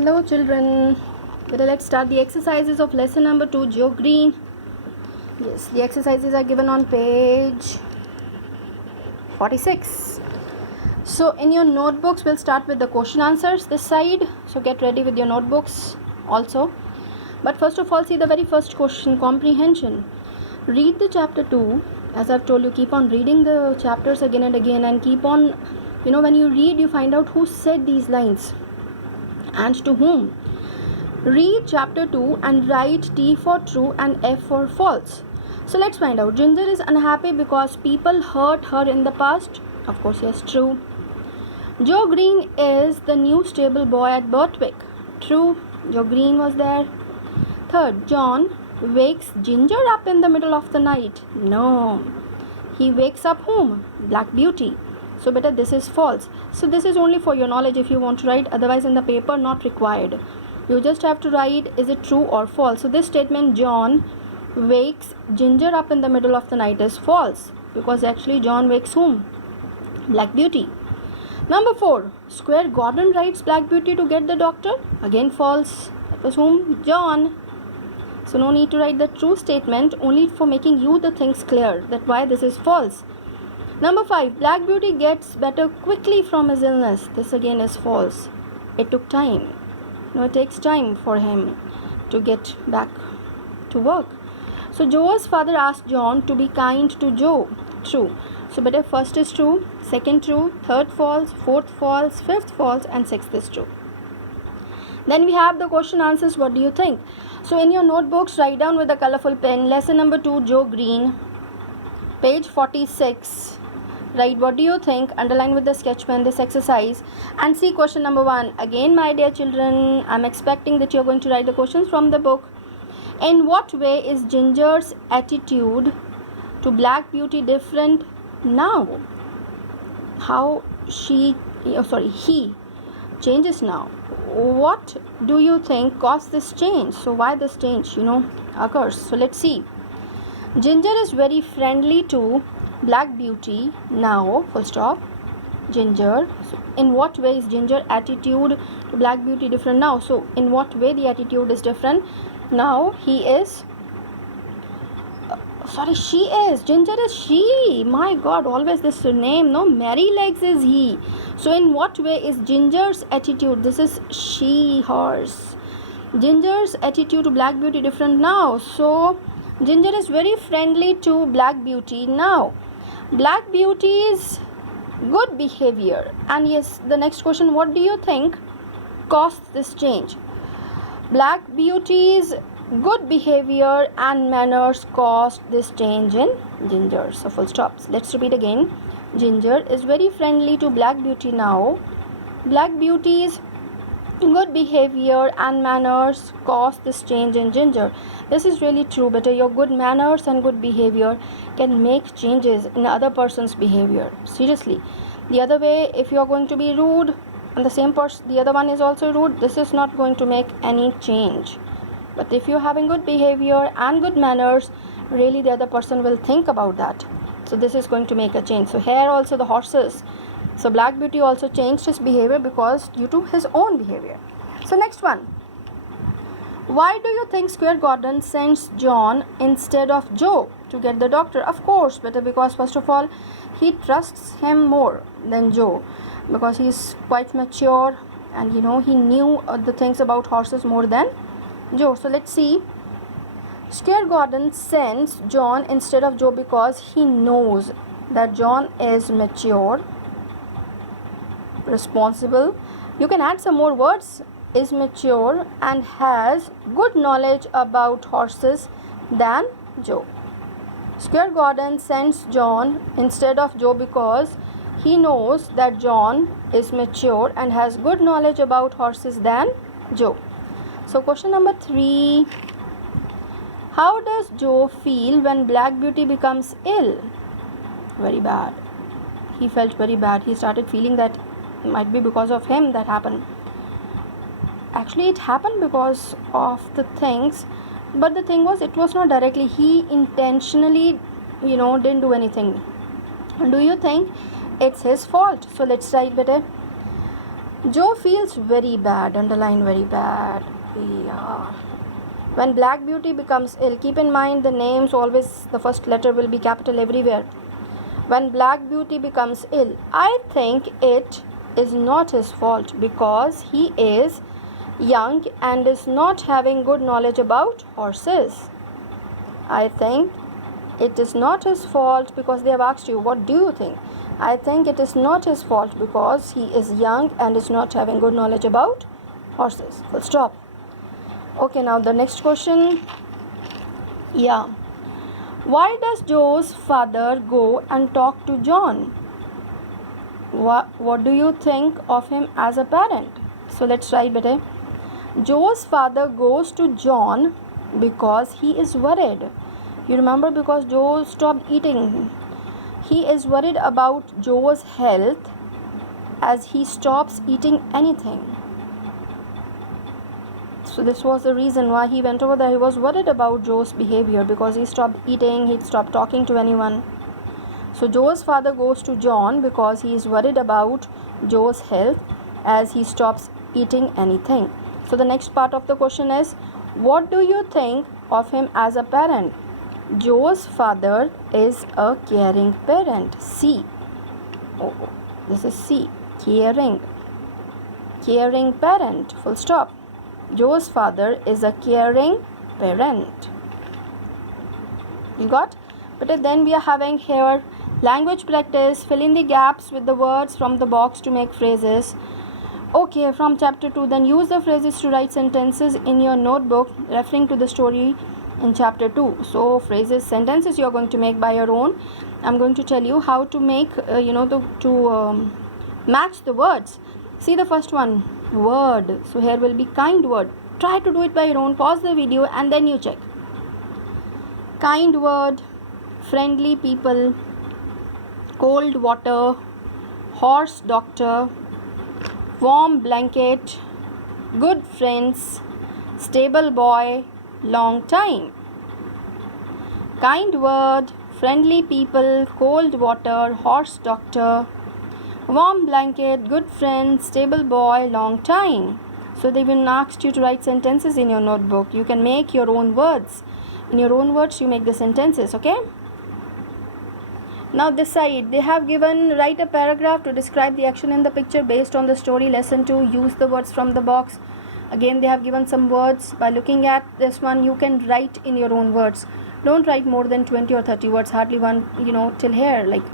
Hello children. Let's start the exercises of lesson number 2, Joe Green. Yes, the exercises are given on page 46. So in your notebooks, we'll start with the question answers this side. So get ready with your notebooks also. But first of all, see the very first question, comprehension. Read the chapter 2. As I've told you, keep on reading the chapters again and again, and keep on, when you read, you find out who said these lines and to whom. Read chapter 2 and write T for true and F for false. So let's find out. Ginger is unhappy because people hurt her in the past. Of course, yes, true. Joe Green is the new stable boy at Birtwick. True. Joe Green was there. Third, John wakes Ginger up in the middle of the night. No. He wakes up whom? Black Beauty. So beta, this is false. So this is only for your knowledge if you want to write. Otherwise in the paper, not required. You just have to write, is it true or false? So this statement, John wakes Ginger up in the middle of the night, is false. Because actually John wakes whom? Black Beauty. Number 4, Square Gordon writes Black Beauty to get the doctor. Again false. That was whom? John. So no need to write the true statement, only for making you the things clear that why this is false. Number 5, Black Beauty gets better quickly from his illness. This again is false. It took time. No, it takes time for him to get back to work. So Joe's father asked John to be kind to Joe. True. So better first is true, second true, third false, fourth false, fifth false, and sixth is true. Then we have the question answers. What do you think? So in your notebooks, write down with a colorful pen. Lesson number 2, Joe Green, page 46. Write what do you think, underline with the sketch pen this exercise, and see question number 1. Again, my dear children, I'm expecting that you're going to write the questions from the book. In what way is Ginger's attitude to Black Beauty different now? How he changes now. What do you think caused this change? So why this change, occurs? So let's see. Ginger is very friendly to Black Beauty now, full stop. Ginger. So in what way is Ginger attitude to Black Beauty different now? So in what way the attitude is different now? She is. Ginger is she. My God, always this name. No, Mary Legs is he. So in what way is Ginger's attitude? This is she, hers. Ginger's attitude to Black Beauty different now. So Ginger is very friendly to Black Beauty now. Black Beauty's good behavior. And yes, the next question, what do you think caused this change? Black Beauty's good behavior and manners caused this change in Ginger. So full stops. Let's repeat again. Ginger is very friendly to Black Beauty now. Black Beauty's good behavior and manners caused this change in Ginger. This is really true, but your good manners and good behavior can make changes in other person's behavior. Seriously. The other way, if you are going to be rude and the other one is also rude, this is not going to make any change. But if you're having good behavior and good manners, really the other person will think about that. So this is going to make a change. So here also the horses. So Black Beauty also changed his behavior because due to his own behavior. So next one. Why do you think Square Gordon sends John instead of Joe to get the doctor? Of course, because first of all, he trusts him more than Joe because he's quite mature and he knew the things about horses more than Joe. So let's see. Square Gordon sends John instead of Joe because he knows that John is mature, responsible. You can add some more words. Is mature and has good knowledge about horses than Joe. Square Gordon sends John instead of Joe because he knows that John is mature and has good knowledge about horses than Joe. So question number 3. How does Joe feel when Black Beauty becomes ill? Very bad. He felt very bad. He started feeling that it might be because of him that happened. Actually, it happened because of the things, but the thing was, it was not directly. He intentionally, didn't do anything. Do you think it's his fault? So let's write better. Joe feels very bad, underline very bad. Yeah. When Black Beauty becomes ill, keep in mind the names always, the first letter will be capital everywhere. When Black Beauty becomes ill, I think it is not his fault because he is young and is not having good knowledge about horses. I think it is not his fault because they have asked you, what do you think? I think it is not his fault because he is young and is not having good knowledge about horses. Full stop. Okay, now the next question. Yeah. Why does Joe's father go and talk to John? What do you think of him as a parent? So let's write better. Joe's father goes to John because he is worried. You remember, because Joe stopped eating. He is worried about Joe's health as he stops eating anything. So this was the reason why he went over there. He was worried about Joe's behavior because he stopped eating, he stopped talking to anyone. So Joe's father goes to John because he is worried about Joe's health as he stops eating anything. So the next part of the question is, what do you think of him as a parent? Joe's father is a caring parent. C. Oh, this is C. Caring. Caring parent. Full stop. Joe's father is a caring parent. You got? But then we are having here language practice. Fill in the gaps with the words from the box to make phrases. Okay, from chapter 2, then use the phrases to write sentences in your notebook referring to the story in chapter 2. So phrases, sentences you are going to make by your own. I'm going to tell you how to make, match the words. See the first one, word. So here will be kind word. Try to do it by your own. Pause the video and then you check. Kind word, friendly people, cold water, horse doctor, warm blanket, good friends, stable boy, long time. Kind word, friendly people, cold water, horse doctor, warm blanket, good friend, stable boy, long time. So they will ask you to write sentences in your notebook. You can make your own words. In your own words you make the sentences, okay? Now this side, they have given, write a paragraph to describe the action in the picture based on the story. Lesson 2, use the words from the box. Again they have given some words. By looking at this one, you can write in your own words. Don't write more than 20 or 30 words, hardly one, till here, like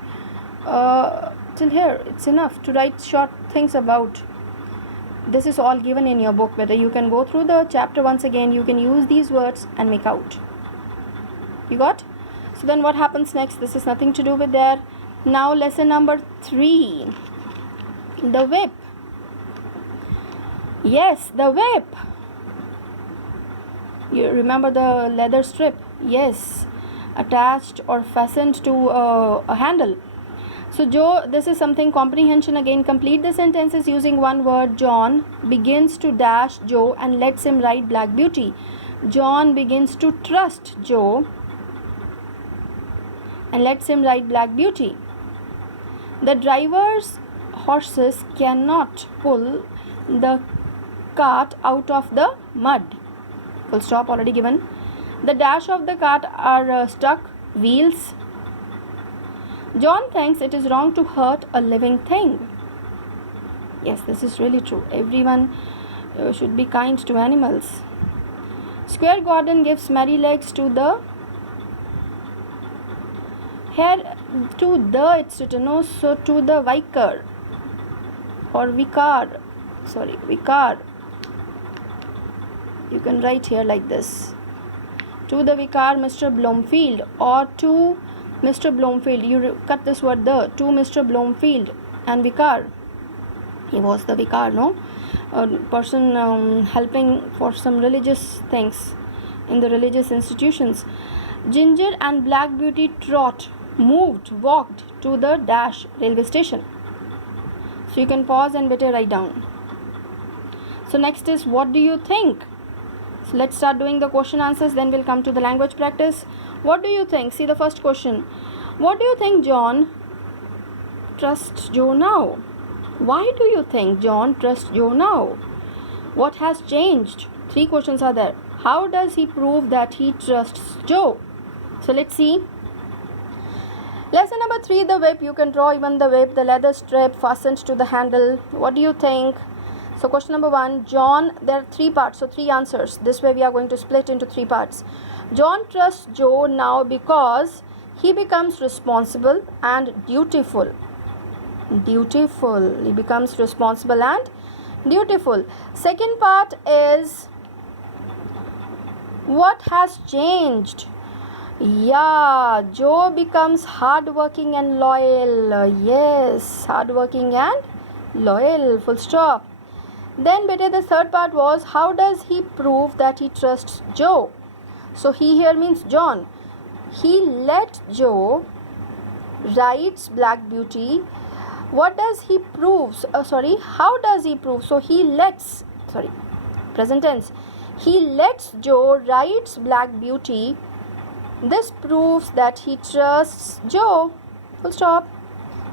till here it's enough to write short things about. This is all given in your book. Whether you can go through the chapter once again, you can use these words and make out. You got? So then what happens next? This is nothing to do with that. Now lesson number 3, the whip. Yes, the whip. You remember the leather strip? Yes, attached or fastened to a handle. So Joe, this is something comprehension again. Complete the sentences using one word. John begins to dash Joe and lets him ride Black Beauty. John begins to trust Joe and lets him ride Black Beauty. The driver's horses cannot pull the cart out of the mud. Full stop, already given. The dash of the cart are stuck wheels. John thinks it is wrong to hurt a living thing. Yes, this is really true. Everyone should be kind to animals. Square Gordon gives Mary legs to the here, to the it's written, no, so to the vicar or vicar. Sorry, vicar. You can write here like this. To the vicar, Mr. Bloomfield, or to Mr. Bloomfield. You cut this word the. To Mr. Bloomfield and vicar. He was the vicar, no? A person helping for some religious things in the religious institutions. Ginger and Black Beauty trot, moved, walked to the dash railway station. So you can pause and better write down. So next is, what do you think? So let's start doing the question answers, then we'll come to the language practice. What do you think? See the first question. What do you think, John? Trust Joe now. Why do you think John trusts Joe now? What has changed? 3 questions are there. How does he prove that he trusts Joe? So let's see. Lesson number 3, the whip. You can draw even the whip, the leather strap fastened to the handle. What do you think? So question number 1, John, there are 3 parts, so 3 answers. This way we are going to split into 3 parts. John trusts Joe now because he becomes responsible and dutiful. He becomes responsible and dutiful. Second part is, what has changed? Yeah, Joe becomes hardworking and loyal. Yes, hardworking and loyal, full stop. Then beta, the third part was, how does he prove that he trusts Joe? So he here means John. He let Joe writes Black Beauty. What does he prove? How does he prove? So he lets, present tense. He lets Joe writes Black Beauty. This proves that he trusts Joe. Full stop.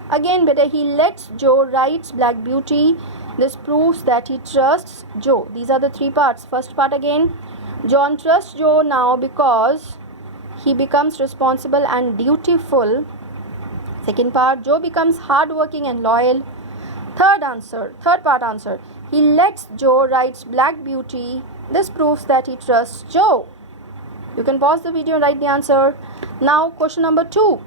Again, beta, he lets Joe writes Black Beauty. This proves that he trusts Joe. These are the 3 parts. First part again, John trusts Joe now because he becomes responsible and dutiful. Second part, Joe becomes hardworking and loyal. Third part answer, he lets Joe writes Black Beauty. This proves that he trusts Joe. You can pause the video and write the answer. Now question number 2,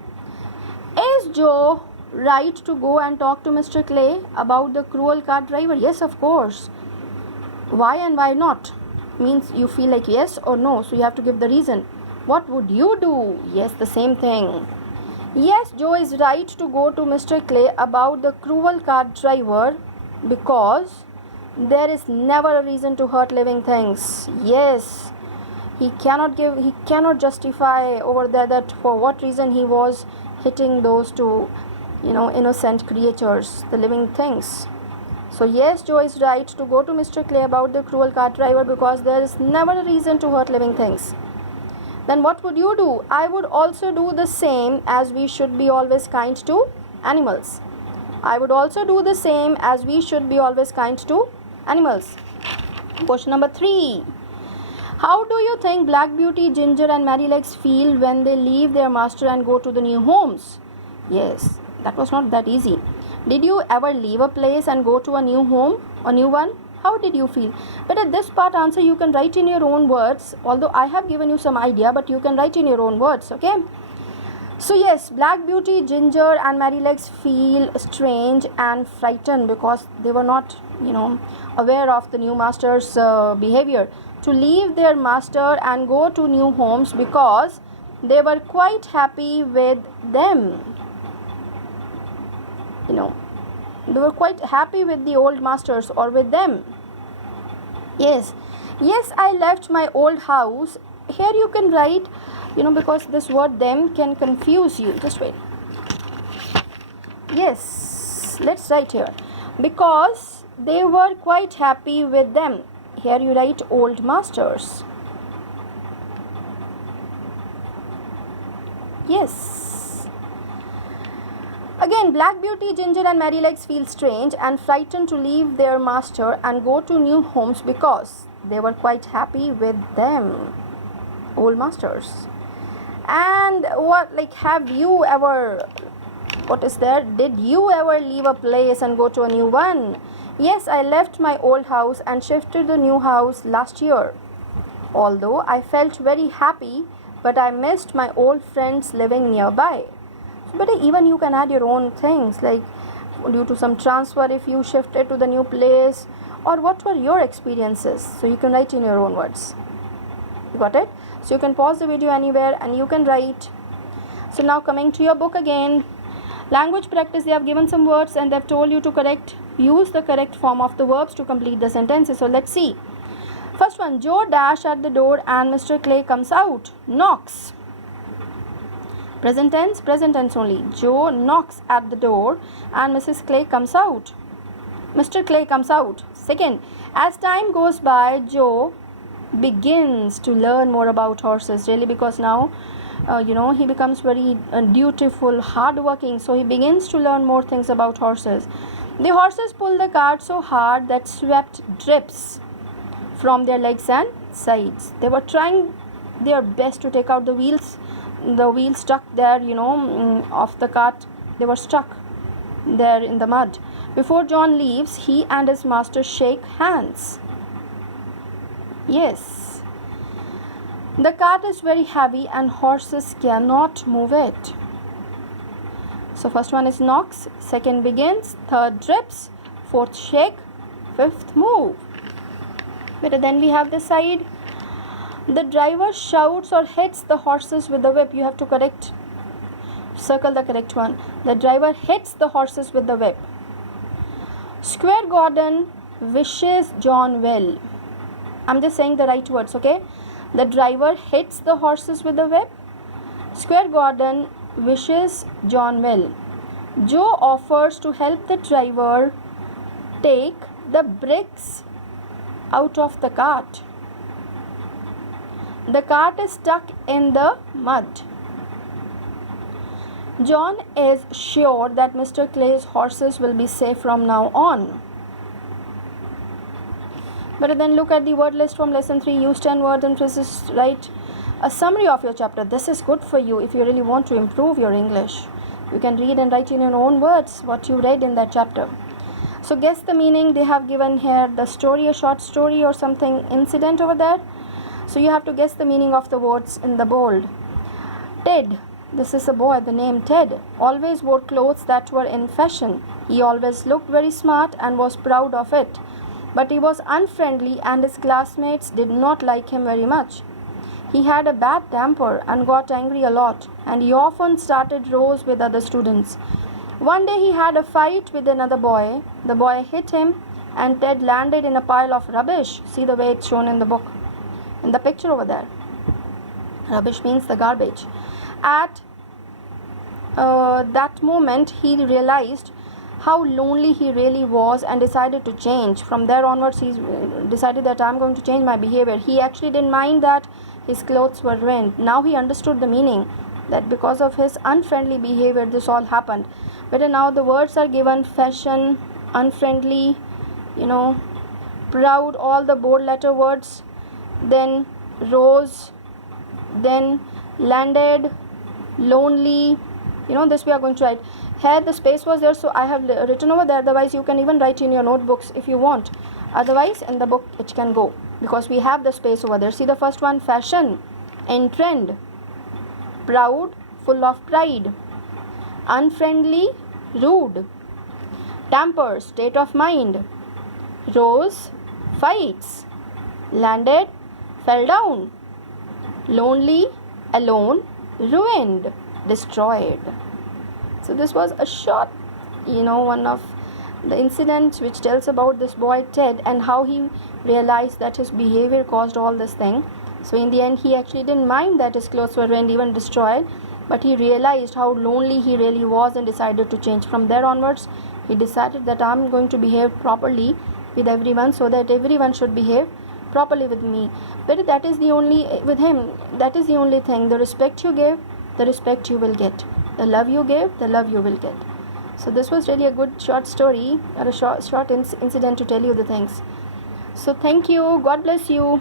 is Joe right to go and talk to Mr. Clay about the cruel car driver? Yes, of course. Why and why not? Means you feel like yes or no, so you have to give the reason. What would you do? Yes, the same thing. Yes, Joe is right to go to Mr. Clay about the cruel car driver because there is never a reason to hurt living things. Yes, he cannot justify over there that for what reason he was hitting those two, innocent creatures, the living things. So yes, Joe is right to go to Mr. Clay about the cruel car driver because there is never a reason to hurt living things. Then what would you do? I would also do the same, as we should be always kind to animals. I would also do the same, as we should be always kind to animals. Question number 3. How do you think Black Beauty, Ginger and Merrylegs feel when they leave their master and go to the new homes? Yes, that was not that easy. Did you ever leave a place and go to a new home, a new one? How did you feel? But at this part answer you can write in your own words, although I have given you some idea, but you can write in your own words, okay? So yes, Black Beauty, Ginger and Merrylegs feel strange and frightened because they were not, aware of the new master's behavior to leave their master and go to new homes because they were quite happy with them. They were quite happy with the old masters or with them. Yes, I left my old house. Here you can write, because this word them can confuse you. Just wait. Yes, let's write here. Because they were quite happy with them. Here you write old masters. Yes. Again, Black Beauty, Ginger and Merrylegs feel strange and frightened to leave their master and go to new homes because they were quite happy with them, old masters. And did you ever leave a place and go to a new one? Yes, I left my old house and shifted to the new house last year. Although I felt very happy, but I missed my old friends living nearby. But even you can add your own things, like due to some transfer if you shifted to the new place, or what were your experiences. So you can write in your own words. You got it? So you can pause the video anywhere and you can write. So now coming to your book again. Language practice, they have given some words and they have told you to use the correct form of the verbs to complete the sentences. So let's see. First one, Joe dashed at the door and Mr. Clay comes out. Knocks. Present tense only. Joe knocks at the door and Mrs. Clay comes out. Mr. Clay comes out. Second, as time goes by, Joe begins to learn more about horses. Really, because now, he becomes very dutiful, hardworking. So he begins to learn more things about horses. The horses pulled the cart so hard that sweat drips from their legs and sides. They were trying their best to take out the wheels. The wheels stuck there, of the cart. They were stuck there in the mud. Before John leaves, he and his master shake hands. Yes. The cart is very heavy and horses cannot move it. So first one is knocks, second begins, third drips, fourth shake, fifth move. But then we have the side. The driver shouts or hits the horses with the whip. You have to circle the correct one. The driver hits the horses with the whip. Square Gordon wishes John well. I'm just saying the right words, okay? The driver hits the horses with the whip. Square Gordon wishes John well. Joe offers to help the driver take the bricks out of the cart. The cart is stuck in the mud. John is sure that Mr. Clay's horses will be safe from now on. But then look at the word list from lesson 3. Use 10 words and phrases. Write a summary of your chapter. This is good for you if you really want to improve your English. You can read and write in your own words what you read in that chapter. So guess the meaning. They have given here the story, a short story or something incident over there. So you have to guess the meaning of the words in the bold. Ted, this is a boy, the name Ted, always wore clothes that were in fashion. He always looked very smart and was proud of it. But he was unfriendly and his classmates did not like him very much. He had a bad temper and got angry a lot, and he often started rows with other students. One day he had a fight with another boy. The boy hit him and Ted landed in a pile of rubbish. See the way it's shown in the book, in the picture over there. Rubbish means the garbage. At that moment he realized how lonely he really was and decided to change. From there onwards he decided that I'm going to change my behavior. He actually didn't mind that his clothes were ruined. Now he understood the meaning, that because of his unfriendly behavior this all happened. But now the words are given: fashion, unfriendly, proud, all the bold letter words, then rose, then landed, lonely. This we are going to write. Here the space was there, so I have written over there. Otherwise you can even write in your notebooks if you want. Otherwise in the book it can go, because we have the space over there. See the first one: fashion, in trend, proud, full of pride, unfriendly, rude, temper, state of mind, rose, fights, landed, fell down, lonely, alone, ruined, destroyed. So this was a short, one of the incidents which tells about this boy Ted and how he realized that his behavior caused all this thing. So in the end he actually didn't mind that his clothes were ruined, even destroyed, but he realized how lonely he really was and decided to change. From there onwards he decided that I'm going to behave properly with everyone, so that everyone should behave properly with me. But that is the only, with him, that is the only thing. The respect you give, the respect you will get. The love you give, the love you will get. So this was really a good short story, or a short incident to tell you the things. So thank you. God bless you.